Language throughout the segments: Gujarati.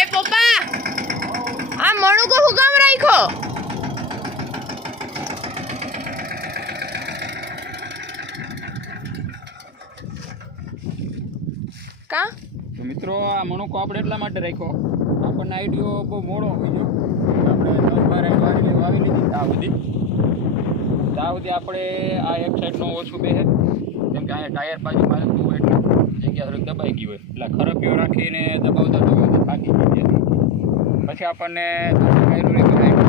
એ પપ્પા, આ મણુકો હું કામ રાખ્યો? કા? મિત્રો, આ મણુકો આપણે એટલા માટે રાખ્યો? આપણને આઈડિયો બહુ મોડો હોય ગયો આપણે દસ બાર વાવી વાવી લીધી તા બધી તા બધી આપણે આ એક સાઈડનો ઓછું બે કેમ કે અહીંયા ટાયર બાજુ મારે એટલે જગ્યા થોડીક દબાઈ ગઈ હોય. એટલે ખરપીઓ રાખીને દબાવતા દબાવતા થાકી ગઈ પછી આપણને મણકો આઈડું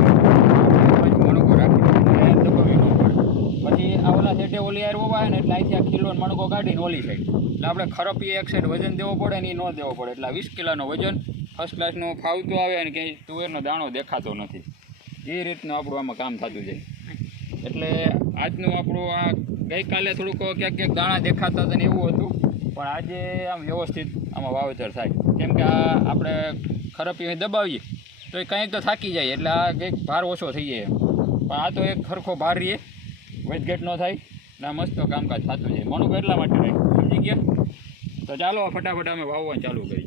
બાજુ મણુકો રાખી દઈએ દબાવી ન પડે. પછી આ ઓલા સેટે ઓલી આર વવાય ને, એટલે અહીંથી આ કિલો મણકો કાઢીને ઓલી સાઈડ એટલે આપણે ખરપી એક સાઈડ વજન દેવો પડે ને એ ન દેવો પડે. એટલે વીસ કિલોનો વજન ફર્સ્ટ ક્લાસનો ફાવતો આવે અને ક્યાંય તુવેરનો દાણો દેખાતો નથી. એ રીતનું આપણું આમાં કામ થતું જાય. એટલે આજનું આપણું આ ગઈકાલે થોડુંક ક્યાંક ક્યાંક દાણા દેખાતા હતા ને એવું હતું. પણ આજે આમ વ્યવસ્થિત આમાં વાવેતર થાય. કેમ કે આ આપણે ખરપી દબાવીએ, તો એ કંઈક તો થાકી જાય, એટલે આ કંઈક ભાર ઓછો થઈ જાય પણ આ તો એક ખરખો ભાર રહીએ વધઘટ ન થાય, ને મસ્ત કામકાજ થતું જાય. મનુક એટલા માટે સમજી ગયા? તો ચાલો ફટાફટ અમે વાવવાનું ચાલુ કરીએ.